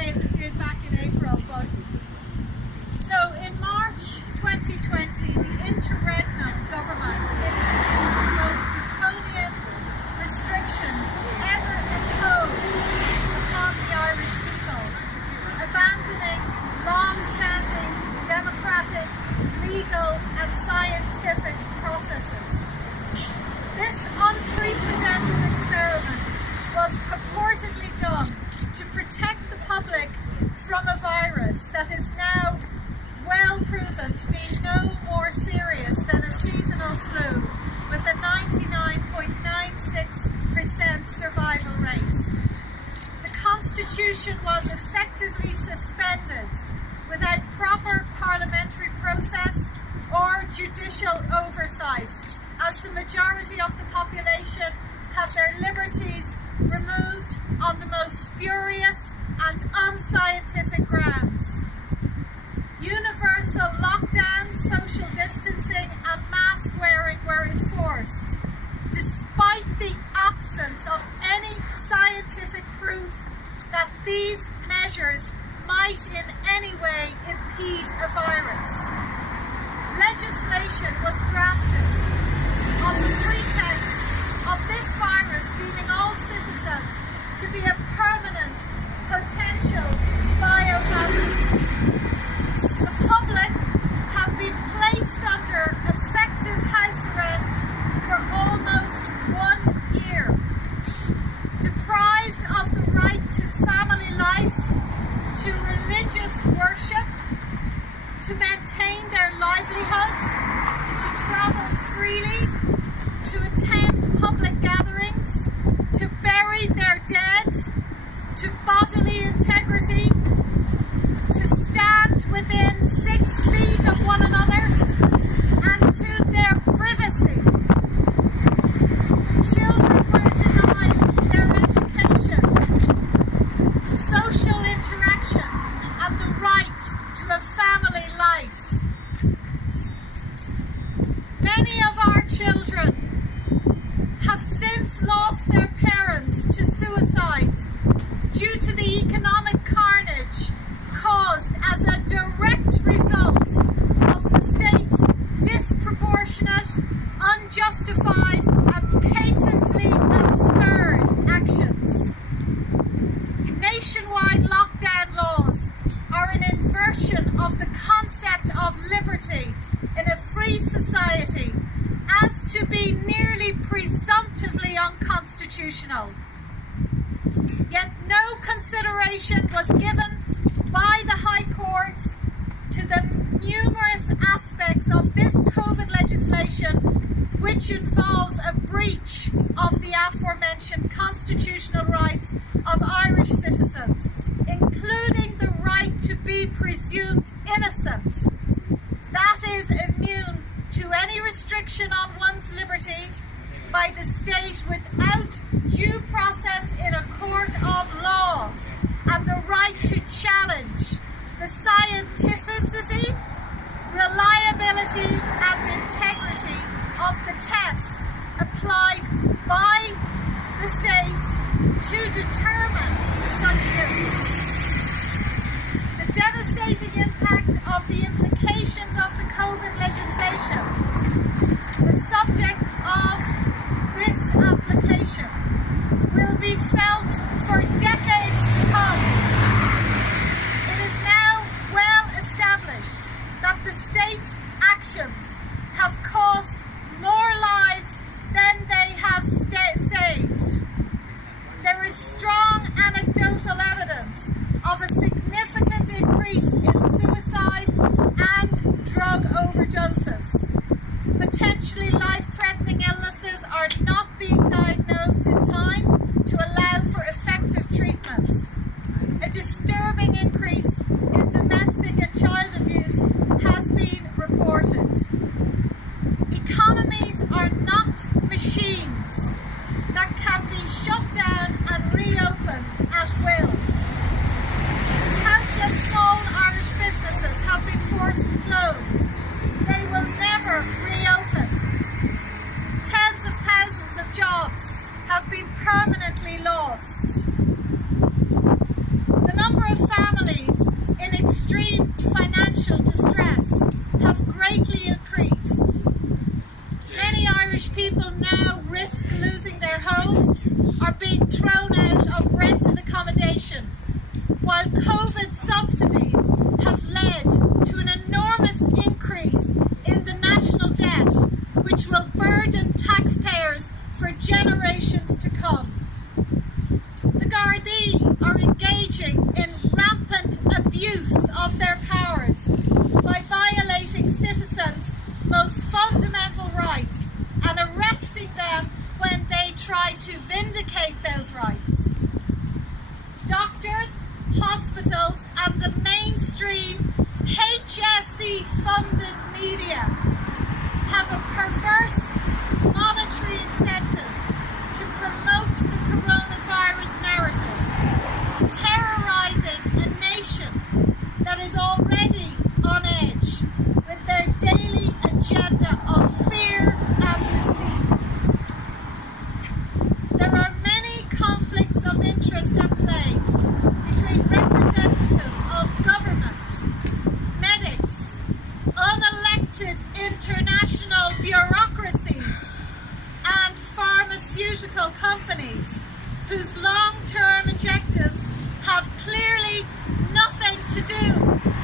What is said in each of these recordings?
today as it did back in April, but so in March 2020 the interregnum government introduced the most draconian restrictions ever imposed upon the Irish people, abandoning long-standing democratic, legal and scientific processes. This unprecedented experiment was purportedly done to protect the public from a virus that is now well proven to be no more serious than a seasonal flu, with a 99.96% survival rate. The Constitution was effectively suspended without proper parliamentary process or judicial oversight, as the majority of the population have their liberties removed on the most spurious and unscientific grounds. Universal lockdown, social distancing and mask wearing were enforced, despite the absence of any scientific proof that these measures might in any way impede a virus. Legislation was drafted on the pretext of this virus deeming all citizens to be a permanent potential biohazard. The public have been placed under effective house arrest for almost 1 year, deprived of the right to family life, to religious worship, to maintain their livelihood, to travel freely, to attend public gatherings, to bury their dead, to bodily integrity, to stand within 6 feet of one another, and to their privacy. Children were denied their education, social interaction, and the right to a family life. Many of our children have since lost their parents to suicide due to the economic carnage caused as a direct result of the state's disproportionate, unjustified and patently absurd actions. Nationwide lockdown laws are an inversion of the concept of liberty in a free society, as to be nearly presumptively unconstitutional. Yet no consideration was given by the High Court to the numerous aspects of this COVID legislation which involves a breach of the aforementioned constitutional rights of Irish citizens, including the right to be presumed innocent, that is, immune to any restriction on one's liberty by the state without due process in a court of law, and the right to challenge the scientificity, reliability and integrity of the test applied by the state to determine such liberty. The devastating impact of the implications of the COVID legislation, the subject of this application, will be felt for decades to come. It is now well established that the state's actions have cost more lives than they have saved. There is strong and inflation, while COVID subsidies have led to an enormous increase in the national debt, which will burden taxpayers for generations to come. The Gardaí are engaging in rampant abuse of their powers by violating citizens' most fundamental rights and arresting them when they try to vindicate those rights. Doctors, hospitals and the mainstream HSE-funded media have a perverse monetary incentive to promote the coronavirus narrative, terrorising a nation that is already on edge with their daily agenda of fear and deceit. There are many conflicts of interest at play between representatives of government, medics, unelected international bureaucracies, and pharmaceutical companies whose long-term objectives have clearly nothing to do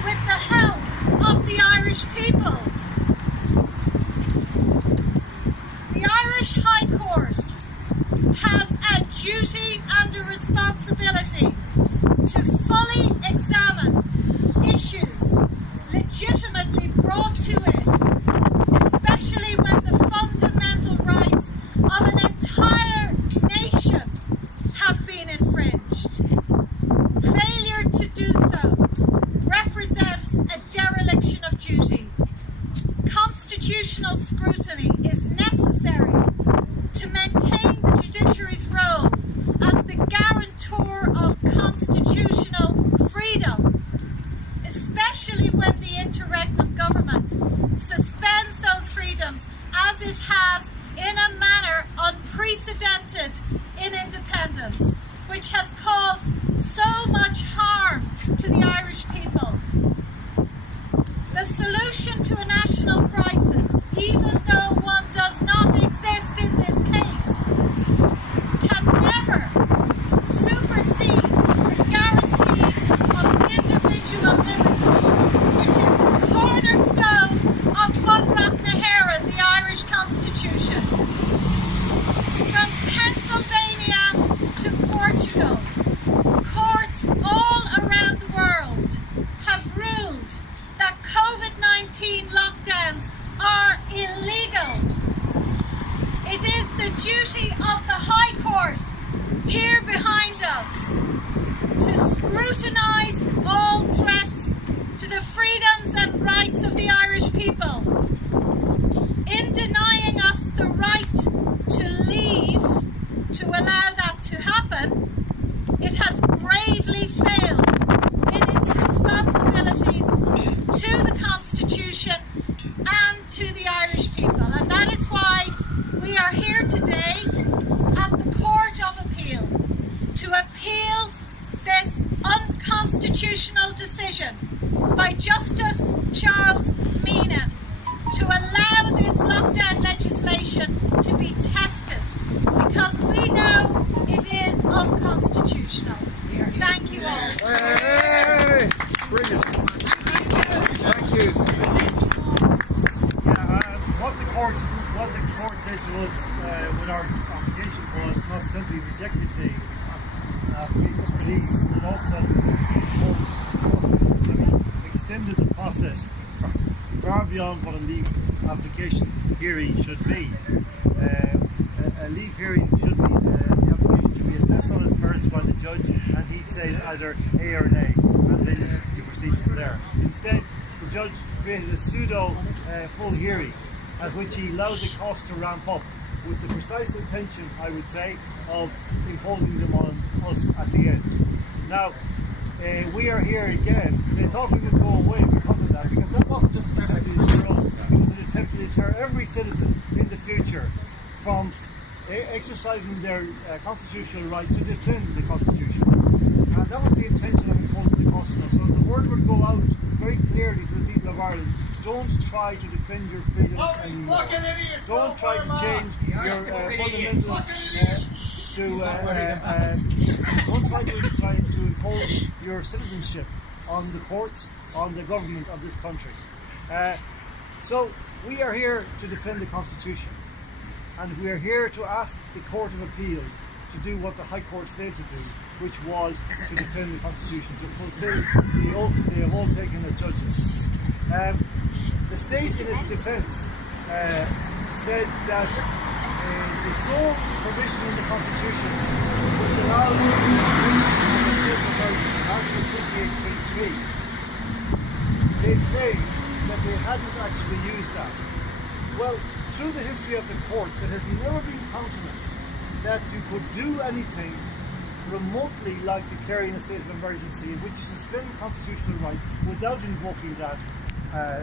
with the health of the Irish people. The Irish High Court has a duty and a responsibility to fully examine issues legitimately brought to it, especially when the fundamental rights of an entire nation have been infringed. Failure to do so represents a dereliction of duty. Constitutional scrutiny is necessary to maintain the judiciary's role as the guarantor of constitutional freedom, especially when the interregnum government suspends those freedoms as it has in a manner unprecedented in independence, which has caused so much harm to the Irish people. The solution to a national crisis, even though one does not exist in this case, can never supersede the guarantee of individual liberty, which is the cornerstone of Bunrat Nahéireann, the Irish Constitution. From Pennsylvania to Portugal, courts all around the world have ruled that COVID-19 lockdowns are illegal. It is the duty of the High Court here behind us to scrutinise all threats to the freedoms and rights of the Irish people. In denying us the right to leave to allow that to happen, it has gravely failed in its responsibilities to the Constitution and to the Irish people. And that is why we are here today at the Court of Appeal to appeal this unconstitutional decision by Justice Charles Meenan to allow this lockdown legislation to be tested, because we know it is unconstitutional. Thank you all. Hey! Brilliant. Thank you. What the court did was, with our application, was not simply rejected the application for leave, but also extended the process far beyond what a leave application hearing should be. A leave hearing should be the application to be assessed on its merits by the judge, and he says either A or nay, and then you proceed from there. Instead, the judge created a pseudo full hearing at which he allowed the cost to ramp up, with the precise intention, I would say, of imposing them on us at the end. Now, we are here again. They thought we would go away because of that, because that wasn't just an attempt to deter us, it was an attempt to deter every citizen in the future from exercising their constitutional right to defend the Constitution. And that was the intention of imposing the cost on us. So the word would go out very clearly to the people of Ireland: don't try to defend your freedoms anymore. Don't try to change your fundamental don't try to impose your citizenship on the courts, on the government of this country. So we are here to defend the Constitution, and we are here to ask the Court of Appeal to do what the High Court failed to do, which was to defend the Constitution, to fulfil the oath they have all taken as judges. The state, in its defence, said that the sole provision in the Constitution which allows the state of emergency, Article 58.3, they claim that they hadn't actually used that. Well, through the history of the courts, it has never been countenanced that you could do anything remotely like declaring a state of emergency in which you suspend constitutional rights without invoking that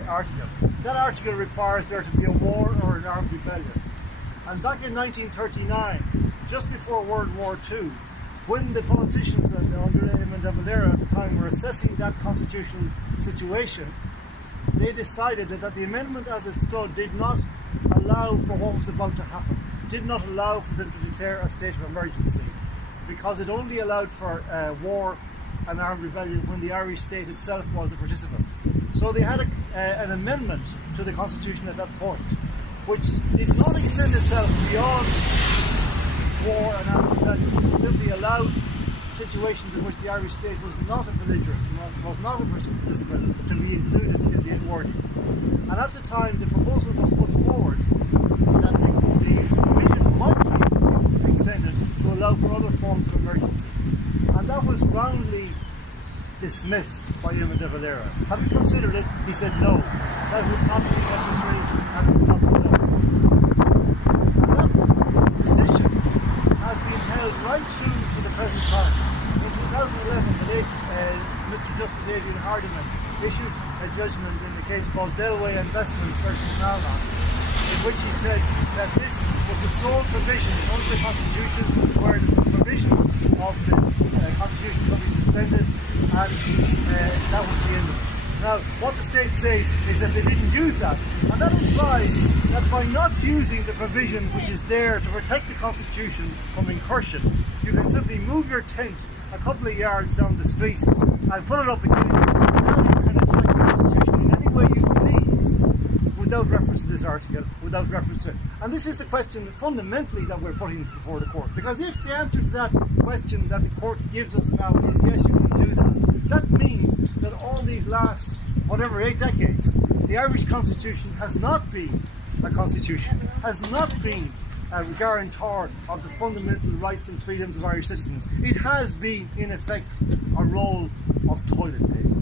article. That article requires there to be a war or an armed rebellion. And back in 1939, just before World War II, when the politicians under Gemma O'Dortherty at the time were assessing that constitutional situation, they decided that the amendment as it stood did not allow for what was about to happen, did not allow for them to declare a state of emergency, because it only allowed for war and armed rebellion when the Irish state itself was a participant. So they had an amendment to the Constitution at that point, which did not extend itself beyond war and armed rebellion. It simply allowed situations in which the Irish state was not a belligerent, was not a participant, to be included in the wording. And at the time, the proposal was put forward that the provision might be extended to allow for other forms of emergency. And that was roundly dismissed by Gemma O'Dortherty. Having considered it, he said no, that would not be necessary and would not be done. And that position has been held right through to the present time. In 2011, the late Mr. Justice Adrian Hardiman issued a judgment in the case called Delway Investments versus Nalon, in which he said that this was the sole provision under the Constitution where the provisions of the Constitution could be suspended, and that was the end of it. Now, what the state says is that they didn't use that, and that implies that by not using the provision which is there to protect the Constitution from incursion, you can simply move your tent a couple of yards down the street and put it up again. Now you can attack the Constitution in any way you please, without reference to this article, without reference to it. And this is the question fundamentally that we're putting before the court. Because if the answer to that question that the court gives us now is yes, you can do that, that means that all these last, whatever, 8 decades, the Irish Constitution has not been a constitution, has not been a guarantor of the fundamental rights and freedoms of Irish citizens. It has been, in effect, a role of toilet paper.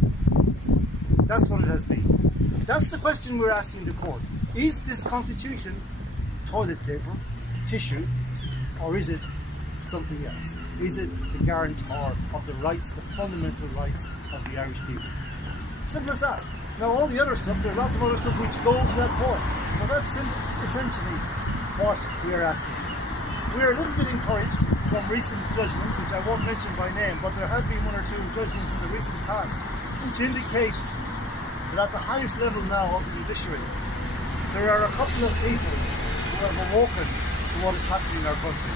That's what it has been. That's the question we're asking the court. Is this constitution toilet paper, tissue, or is it something else? Is it the guarantor of the rights, the fundamental rights of the Irish people? Simple as that. Now all the other stuff, there's lots of other stuff which go to that point. But that's essentially what we are asking. We are a little bit encouraged from recent judgments, which I won't mention by name, but there have been 1 or 2 judgments in the recent past which indicate that at the highest level now of the judiciary, there are a couple of people who have awoken to what is happening in our country.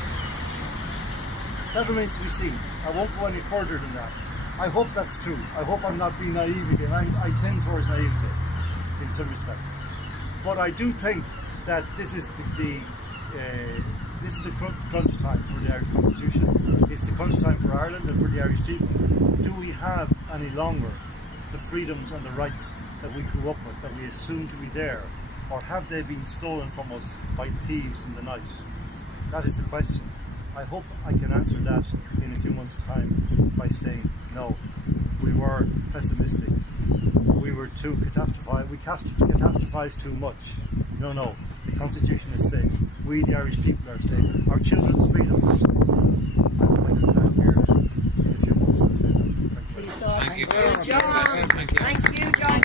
That remains to be seen. I won't go any further than that. I hope that's true. I hope I'm not being naive again. I tend towards naivety in some respects. But I do think that this is the crunch time for the Irish Constitution. It's the crunch time for Ireland and for the Irish people. Do we have any longer the freedoms and the rights that we grew up with, that we assumed to be there, or have they been stolen from us by thieves in the night? That is the question. I hope I can answer that in a few months' time by saying no. We were pessimistic. We were too catastrophized. We catastrophized too much. No. The Constitution is safe. We, the Irish people, are safe. Our children's freedom is safe. I hope I can stand here in a few months and say that. Thank you, John. Thank you, John.